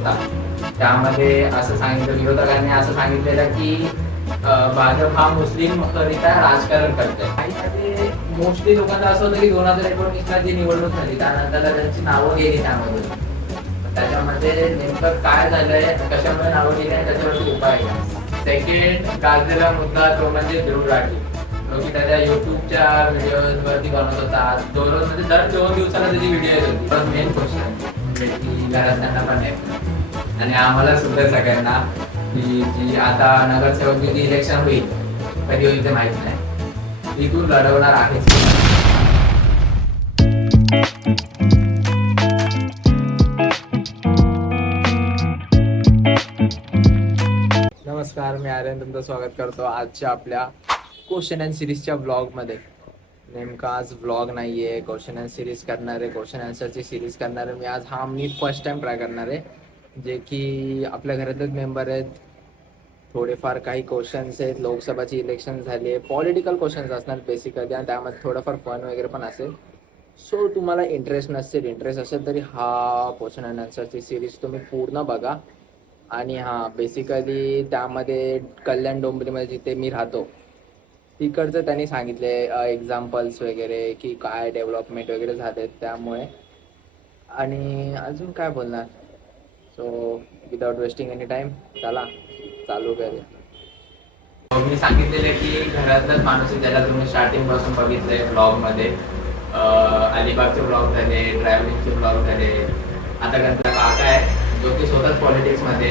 होता. त्यामध्ये असं सांगितलं, विरोधकांनी असं सांगितलेलं की भाजप हा मुस्लिम करिता राजकारण करतोय. आणि मध्ये मोस्टली लोकांचं असं होतं की 2019ला जी निवडणूक झाली त्यानंतर त्यांची नावं गेली त्यामधून. त्याच्यामध्ये नेमकं काय झालंय, कशामुळे नावं गेली आणि त्याच्यावरती उपाय काय. सेकंड गाजलेला मुद्दा तो म्हणजे ध्रुव राठी, जो की त्याच्या युट्यूबच्या व्हिडिओवरती बनवत होता. दररोज म्हणजे दर 2 दिवसाला त्याची व्हिडिओ येत होती. पण मेन क्वेश्चन की घरातल्यांना पण नाही आणि आम्हाला सुद्धा सगळ्यांना की जी आता नगरसेवकाची इलेक्शन होईल, कधी होईल ते माहित नाही, इथून लढवणार आहेच. नमस्कार, मी आर्यन तुमचं स्वागत करतो आजच्या आपल्या क्वेश्चन अँड सिरीजच्या ब्लॉगमध्ये. नेमका आज ब्लॉग नाही आहे, क्वेश्चन अँड सिरीज करणार आहे, क्वेश्चन आन्सरची सिरीज करणार आहे. मी फर्स्ट टाइम ट्राय करणार आहे, जे की आपल्या घरातलेच मेंबर आहेत. थोडेफार काही क्वेश्चन्स आहेत, लोकसभाची इलेक्शन झाली आहे, पॉलिटिकल क्वेश्चन्स असणार बेसिकली, आणि त्यामध्ये थोडंफार फन वगैरे पण असेल. सो तुम्हाला इंटरेस्ट असेल तरी हा क्वेश्चन अँड आन्सरची सिरीज तुम्ही पूर्ण बघा. आणि हां, बेसिकली त्यामध्ये कल्याण डोंबिवलीमध्ये जिथे मी राहतो तिकडचं त्यांनी सांगितले एक्झाम्पल्स वगैरे की काय डेव्हलपमेंट वगैरे झाले त्यामुळे. आणि अजून काय बोलणार. So without wasting any time चला चालू करूया. मी सांगितलेलं की घरातलाच माणूस आहे, ज्याला तुम्ही स्टार्टिंग पासून बघितलंय ब्लॉगमध्ये. अलिबागचे ब्लॉग झाले, ट्रॅव्हलिंगचे ब्लॉग झाले. आता त्यांचा काका आहे जो की स्वतःच पॉलिटिक्समध्ये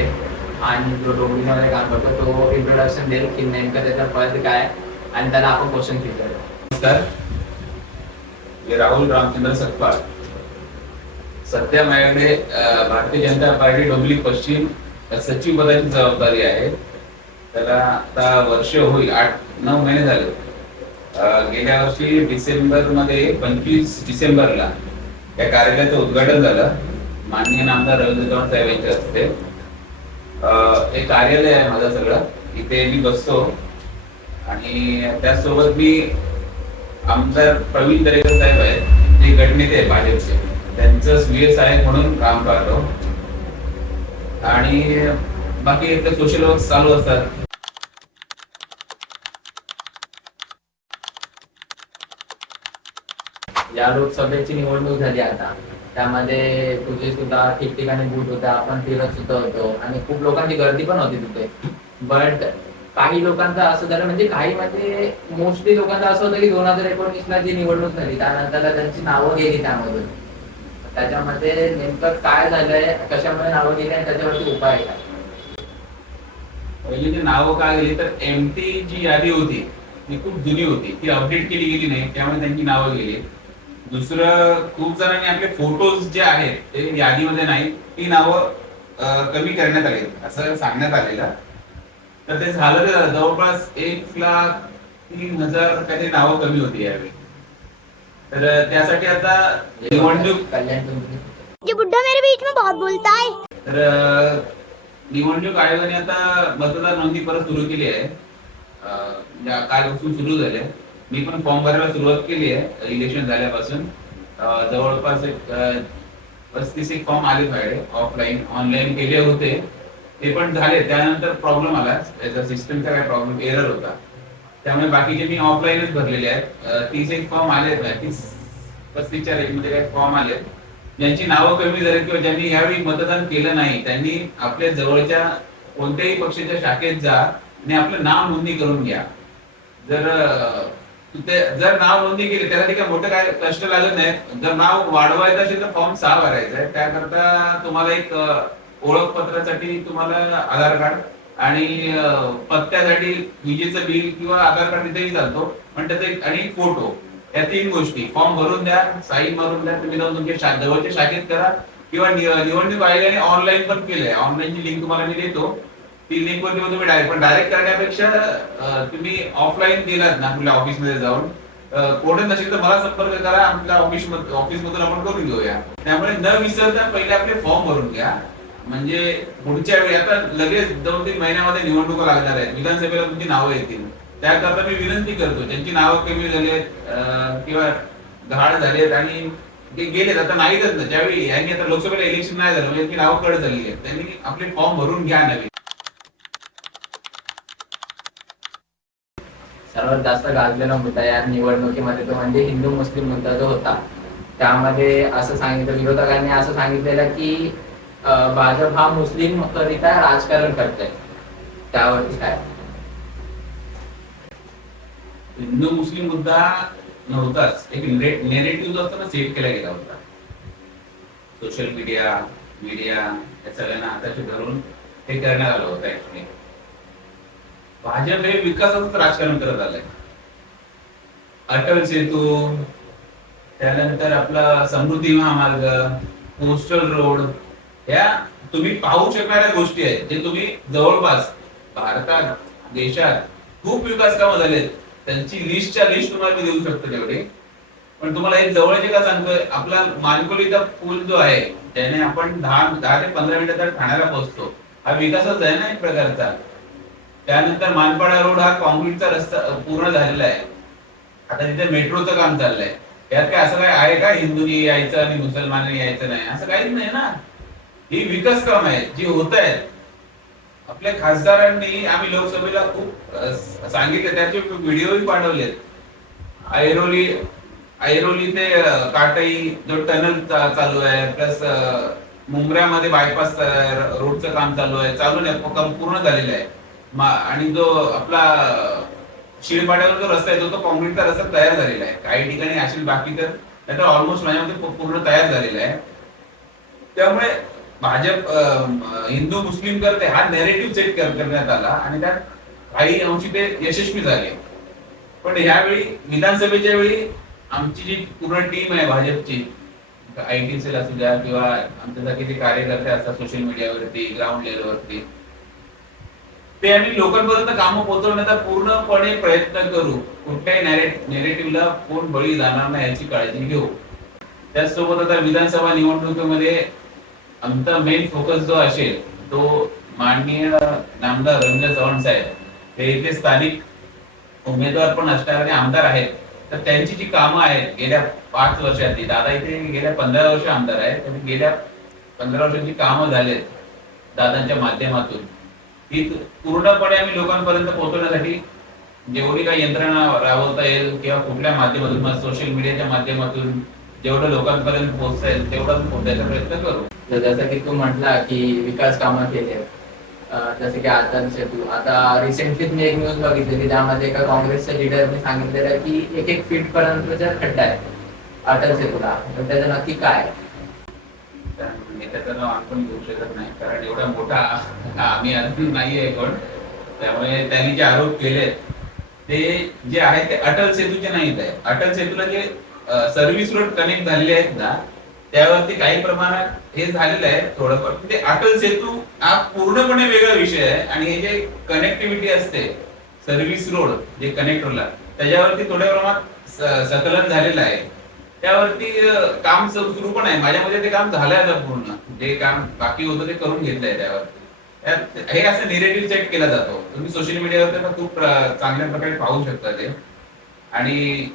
आणि जो डोंबिवलीमध्ये काम करतो, तो इंट्रोडक्शन देईल की नेमकं त्याचा पद काय आणि त्याला आपण क्वेश्चन केलं. नमस्कार, मी राहुल रामचंद्र सकपाळ. सध्या माझ्याकडे भारतीय जनता पार्टी डोंबिवली पश्चिम सचिव पदाची जबाबदारी आहे. त्याला आता वर्ष होईल, 8-9 महिने झाले. गेल्या वर्षी डिसेंबरमध्ये 25 डिसेंबरला या कार्यालयाचं उद्घाटन झालं. माननीय नामदार रवींद्र चव्हाण साहेब यांच्या हस्ते. हे कार्यालय आहे माझं सगळं, इथे मी बसतो. आणि त्याचसोबत मी आमदार प्रवीण दरेकर साहेब आहेत, ते गटनेते आहे भाजपचे, त्यांचं सुये साहेब म्हणून काम पाहतो. आणि बाकी इथे सोशल वर्क चालू असतात. या लोकसभेची निवडणूक झाली आता, त्यामध्ये तुझे सुद्धा ठिकठिकाणी बूथ होते, आपण फिरत सुद्धा होतो आणि खूप लोकांची गर्दी पण होती तिथे. बट काही लोकांचं असं झालं, म्हणजे काही म्हणजे मोस्टली लोकांचं असं होतं की 2019ला जी निवडणूक झाली त्यानंतर त्यांची नावं गेली त्यामधून. त्याच्यामध्ये नेमकं काय झालंय, कशामुळे नावं गेली आणि त्याच्यावरती उपाय काय. पहिली जी नावं काय गेली तर एमटी जी यादी होती ती खूप जुनी होती, ती अपडेट केली गेली नाही, त्यामुळे त्यांची नावं गेली. दुसरं, खूप जणांनी आपले फोटोज जे आहेत ते यादीमध्ये नाही, ती नावं कमी करण्यात आली असं सांगण्यात आलेलं. तर ते झालं, जवळपास 1,03,000 काहीतरी नावं कमी होती यावेळी. तर त्यासाठी आता निवडणूक कल्याण ये बुड्ढा मेरे बीच में बहुत बोलता है. तर निवडणूक आयोगाने आता मतदार नोंदणी परत सुरू केली आहे. कालपासून सुरू झाले. मी पण फॉर्म भरायला सुरुवात केली आहे इलेक्शन झाल्यापासून. जवळपास 35 फॉर्म आले माझ्याकडे. ऑफलाईन ऑनलाईन केले होते, ते पण झाले. त्यानंतर प्रॉब्लेम आला, त्याचा सिस्टमचा काय प्रॉब्लेम, एरर होता. त्यामुळे बाकीचे मी ऑफलाईनच भरलेले आहेत. 31 फॉर्म आले, 35च्या रेंजमध्ये काही फॉर्म आले. ज्यांची नावं कमी झाली किंवा ज्यांनी यावेळी मतदान केलं नाही त्यांनी आपल्या जवळच्या कोणत्याही पक्षाच्या शाखेत जा आणि आपलं नाव नोंदणी करून घ्या. जर नाव नोंदणी केली त्यासाठी काय मोठं काय कष्ट लागत नाही. जर नाव वाढवायचं असेल तर फॉर्म 6 भरायचा आहे. त्याकरता तुम्हाला एक ओळखपत्रासाठी तुम्हाला आधार कार्ड आणि पत्त्यासाठी विजेचं बिल किंवा आधार कार्ड तिथेही चालतो, पण त्याचा आणि फोटो, या 3 गोष्टी फॉर्म भरून द्या, साईन मारून द्या. तुम्ही जाऊन तुमच्या जवळच्या शाखेत करा किंवा निवडणूक आयोगाने ऑनलाईन पण केलंय. ऑनलाईनची लिंक तुम्हाला मी देतो, ती लिंक वर तुम्ही डायरेक्ट करण्यापेक्षा तुम्ही ऑफलाईन गेलात ना आपल्या ऑफिसमध्ये जाऊन, कोणी नसेल तर मला संपर्क करा, आपल्या ऑफिसमधून आपण करून घेऊया. त्यामुळे न विसरता पहिले आपले फॉर्म भरून घ्या, म्हणजे पुढच्या वेळी आता लगेच 2-3 महिन्यामध्ये निवडणुका लागणार आहेत, विधानसभेला तुमची नावं येतील. त्याकरता मी विनंती करतो, ज्यांची नावं कमी झालेत किंवा गहाळ झालेत आणि ते गेलेत आता नाहीच ना. ज्यावेळी यांनी आता लोकसभेला इलेक्शन नाही झालं म्हणजे नाव कळ झालेली आहे, त्यांनी आपले फॉर्म भरून घ्या नवीन. सर्वात जास्त गाजलेला मुद्दा या निवडणुकीमध्ये तो म्हणजे हिंदू मुस्लिम मुद्दा जो होता. त्यामध्ये असं सांगितलं, विरोधकांनी असं सांगितलेलं की भाजप हा मुस्लिम करिता राजकारण करतोय. त्यावरती काय? हिंदू मुस्लिम मुद्दा नव्हताच, एक नेरेटिव्ह जो असतो ना सेट केला गेला होता. सोशल मीडिया या सगळ्यांना हाताशी धरून हे करण्यात आलं होतं. ऍक्च्युली भाजप हे विकासाचं राजकारण करत आलंय. अटल सेतू, त्यानंतर आपला समृद्धी महामार्ग, कोस्टल रोड, या तुम्ही पाहू शकणाऱ्या गोष्टी आहेत जे तुम्ही जवळपास भारतात देशात खूप विकास कामं झालेत. त्यांची लिस्टच्या लिस्ट तुम्हाला मी देऊ शकतो तेवढे. पण तुम्हाला एक जवळचे का सांगतोय, आपला मानकोलीचा पूल जो आहे त्याने आपण 10 ते 15 मिनिटात ठाण्याला पोहोचतो. हा विकासच आहे ना एक प्रकारचा. त्यानंतर मानपाडा रोड हा कॉन्क्रीटचा रस्ता पूर्ण झालेला आहे. आता तिथे मेट्रोचं काम चाललंय. यात काय असं काय आहे का हिंदूंनी यायचं आणि मुसलमानांनी यायचं नाही, असं काहीच नाही ना. ही विकास काम आहे जी होत आहेत. आपल्या खासदारांनी आम्ही लोकसभेला खूप सांगितले, त्याचे व्हिडिओही पाठवलेत. ऐरोली ते काटई जो टनल चालू आहे, प्लस मुंब्र्यामध्ये बायपास रोडचं काम चालू आहे, काम पूर्ण झालेलं आहे. आणि जो आपला शिळपाड्यावर जो रस्ता आहे तो कॉन्क्रीटचा रस्ता तयार झालेला आहे. काही ठिकाणी असेल, बाकी तर ऑलमोस्ट माझ्यामध्ये पूर्ण तयार झालेला आहे. त्यामुळे भाजप हिंदू मुस्लिम करते हा नेरेटिव्ह सेट करण्यात आला आणि त्यात काही अंशी ते यशस्वी झाले. पण यावेळी विधानसभेच्या वेळी आमची जी पूर्ण टीम आहे भाजपची, IT सेल असू द्या किंवा आमच्यासारखे जे कार्यकर्ते असतात सोशल मीडियावरती, ग्राउंड लेवलवरती, ते आम्ही लोकांपर्यंत कामं पोहोचवण्याचा पूर्णपणे प्रयत्न करू. कुठल्याही नेरेटिव्हला कोण बळी जाणार नाही याची काळजी घेऊ. त्याचसोबत आता विधानसभा निवडणुकीमध्ये आमचा मेन फोकस जो असेल तो माननीय नामदार रवींद्र चव्हाण साहेब, ते इथे स्थानिक उमेदवार पण असणार आणि आमदार आहेत. तर त्यांची जी कामं आहेत गेल्या 5 वर्षातली, दादा इथे गेल्या 15 वर्ष आमदार आहेत, तर गेल्या 15 वर्षांची कामं झालेत दादांच्या माध्यमातून, ती पूर्णपणे आम्ही लोकांपर्यंत पोहोचवण्यासाठी जेवढी काही यंत्रणा राबवता येईल किंवा कुठल्या माध्यमातून, सोशल मीडियाच्या माध्यमातून जेवढं लोकांपर्यंत पोहोचता येईल तेवढं पोहोचायचा प्रयत्न करू. जसं की तू म्हटला की विकास कामं केले, जसे की अटल सेतू. आता रिसेंटलीच मी एक न्यूज बघितली त्यामध्ये एका काँग्रेसच्या लीडरने सांगितलेलं की 1 फीट पर्यंतचा खड्डा आहे अटल सेतूला. तर त्याचं नक्की काय? मी त्याचं नाव आपण घेऊ शकत नाही कारण एवढा मोठा आम्ही अजून नाहीये कोण. त्यामुळे त्यांनी जे आरोप केले ते जे आहेत ते अटल सेतूचे नाहीत आहे. अटल सेतूला जे सर्व्हिस रोड कनेक्ट झालेले आहेत ना, त्यावरती काही प्रमाणात हे झालेलं आहे थोडंफार. ते अटल सेतू हा पूर्णपणे वेगळा विषय आहे आणि हे जे कनेक्टिव्हिटी असते सर्व्हिस रोड जे कनेक्ट रोडला, त्याच्यावरती थोड्या प्रमाणात संकलन झालेलं आहे. त्यावरती काम सुरू पण आहे. माझ्या मध्ये ते काम झालंय आता पूर्ण. जे काम बाकी होतं ते करून घेतलंय. त्यावर हे असं नेरेटिव्ह सेट केला जातो. तुम्ही सोशल मीडियावर खूप चांगल्या प्रकारे पाहू शकता ते. आणि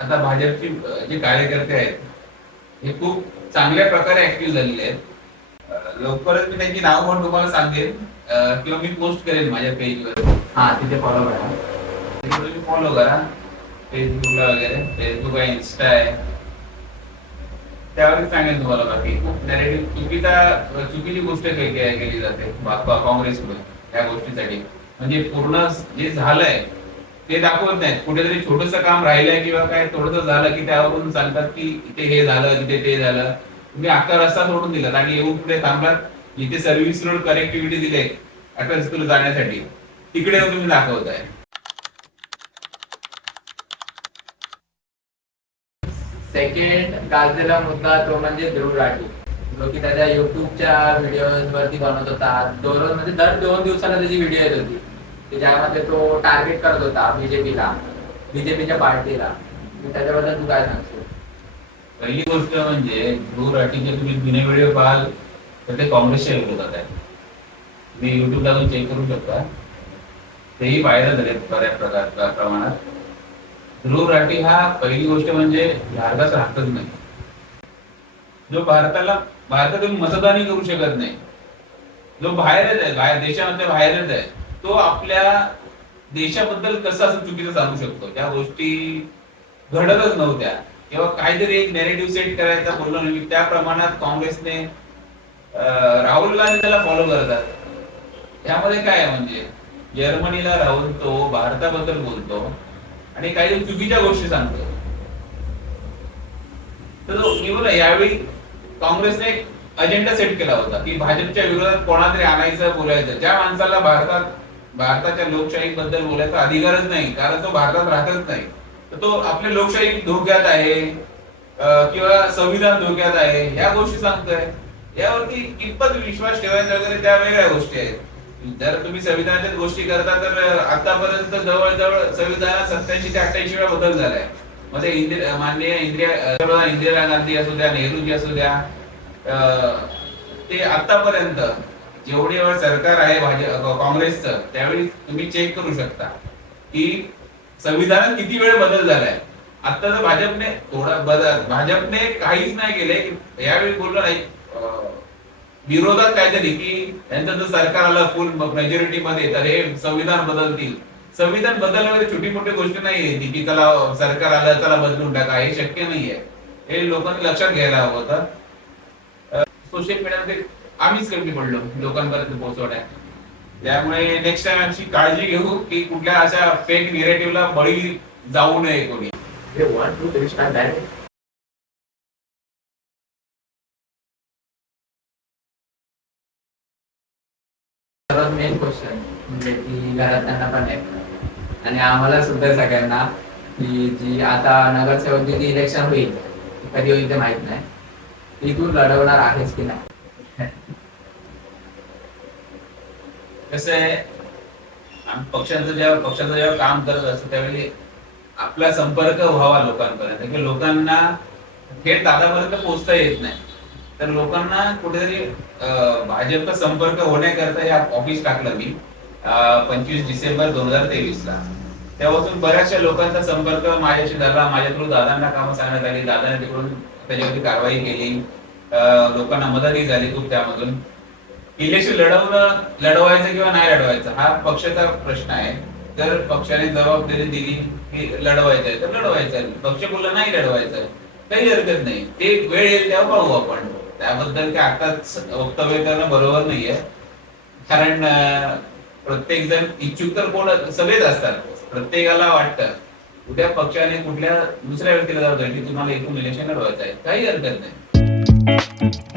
आता भाजपचे जे कार्यकर्ते आहेत हे खूप चांगल्या प्रकारे ऍक्टिव्ह झालेले आहेत. लवकरच मी त्यांची नाव पण तुम्हाला सांगेन किंवा मी पोस्ट करेन माझ्या पेजवर. हा, तिथे फॉलो करा. तुम्ही फॉलो करा फेसबुकला वगैरे. फेसबुक आहे, इन्स्टा आहे, त्यावरच सांगेन तुम्हाला. बाकी खूप नेरेटिव्ह चुकीची गोष्ट केली जाते काँग्रेसकडून या गोष्टीसाठी. म्हणजे पूर्ण जे झालंय ते दाखवत नाहीत. कुठेतरी छोटस काम राहिलंय किंवा काय थोडंसं झालं की त्यावरून सांगतात की इथे हे झालं, तिथे ते झालं. तुम्ही अख्खा रस्ता सोडून दिलात आणि येऊन पुढे थांबलात. जिथे सर्व्हिस रोड कनेक्टिव्हिटी दिले अटल सेतूला जाण्यासाठी, तिकडे तुम्ही दाखवताय. सेकंड गाजलेला मुद्दा तो म्हणजे ध्रुव राठी, जो की त्याच्या युट्यूबच्या व्हिडिओज वरती बनवत होता. दररोज म्हणजे दर 2 दिवसाला त्याची व्हिडिओ येत होती की ज्यामध्ये तो टार्गेट करत होता बीजेपीच्या पार्टीला. त्याच्याबद्दल तू काय सांगशील? पहिली गोष्ट म्हणजे ध्रुव राठीचे तुम्ही जुने व्हिडिओ पाहाल तर ते काँग्रेसच्या विरोधात आहे. तुम्ही युट्यूबला जाऊन चेक करू शकता. तेही व्हायरल झाले बऱ्या प्रमाणात. ध्रुव राठी हा पहिली गोष्ट म्हणजे भारतात राहतच नाही. जो भारतातून मतदानही करू शकत नाही, जो बाहेरच आहे, बाहेर देशामध्ये बाहेरच आहे, तो आपल्या देशाबद्दल कसं असं चुकीचं सांगू शकतो. त्या गोष्टी घडतच नव्हत्या किंवा काहीतरी एक नॅरेटिव्ह सेट करायचा बोललो नाही. त्या प्रमाणात काँग्रेसने राहुल गांधी त्याला फॉलो करतात. त्यामध्ये काय आहे म्हणजे जर्मनीला राहून तो भारताबद्दल बोलतो आणि काही चुकीच्या गोष्टी सांगतो. तर मी बोला यावेळी काँग्रेसने एक अजेंडा सेट केला होता की भाजपच्या विरोधात कोणातरी आणायचं, बोलायचं. ज्या माणसाला भारताच्या लोकशाही बद्दल बोलायचा अधिकारच नाही, कारण तो भारतात राहतच नाही, तर तो आपली लोकशाही धोक्यात आहे किंवा संविधान धोक्यात आहे ह्या गोष्टी सांगतोय. यावरती कितपत विश्वास ठेवायचा वगैरे त्या वेगळ्या गोष्टी आहेत. जर तुम्ही संविधानाच्या गोष्टी करता तर आतापर्यंत जवळजवळ संविधानात 87 ते 88 वेळा बदल झालाय. मध्ये माननीय इंदिरा गांधी असू द्या, नेहरूजी असू द्या, ते आतापर्यंत जेवढे वेळ सरकार आहे काँग्रेसचं, त्यावेळी तुम्ही चेक करू शकता की संविधानात किती वेळ बदल झालाय. आता तर भाजपने काहीच नाही केले. यावेळी बोललो नाही विरोधात काहीतरी की त्यांचं जर सरकार आलं फुल मेजॉरिटी मध्ये तर हे संविधान बदलतील. संविधान बदलण्यामध्ये छोटी मोठी गोष्ट नाही की चला सरकार आलं चला बदलून टाका, हे शक्य नाहीये. हे लोकांनी लक्षात घ्यायला हवं होतं. सोशल मीडियामध्ये आम्हीच कमी पडलो लोकांपर्यंत पोहोचवण्यात. त्यामुळे नेक्स्ट टाइम आमची काळजी घेऊ की कुठल्या अशा फेक निरेटिव्हला बळी जाऊ नये कोणी. सर्वात मेन क्वेश्चन म्हणजे की घरात त्यांना पण आहे आणि आम्हाला सुद्धा सगळ्यांना की जी आता नगरसेवकची जी इलेक्शन होईल कधी होईल ते माहित नाही, ती तू लढवणार आहेस की नाही? कसं आहे पक्षाचं जेव्हा काम करत असतं त्यावेळी आपला संपर्क व्हावा लोकांपर्यंत की लोकांना थेट दादापर्यंत पोहोचता येत नाही. तर लोकांना कुठेतरी भाजपचा संपर्क होण्याकरता हे ऑफिस टाकलं मी 25 डिसेंबर 2023 ला. तेव्हापासून बऱ्याचशा लोकांचा संपर्क माझ्याशी झाला. माझ्या थ्रू दादांना कामं सांगण्यात आली, दादाने तिकडून त्याच्यावरती कारवाई केली, लोकांना मदतही झाली खूप. त्यामधून इलेक्शन लढवायचं किंवा नाही लढवायचं हा पक्षाचा प्रश्न आहे. जर पक्षाने जबाबदारी दिली की लढवायचंय तर लढवायचं, पक्ष बोलला नाही लढवायचं काही हरकत नाही. ते वेळ येईल तेव्हा पाहू आपण. त्याबद्दल काय आताच वक्तव्य करणं बरोबर नाहीये, कारण प्रत्येक जण इच्छुक तर कोण सगळेच असतात. प्रत्येकाला वाटतं कुठल्या पक्षाने कुठल्या दुसऱ्या व्यक्तीला जाऊ की तुम्हाला इथून इलेक्शन लढवायचं आहे, काही हरकत नाही.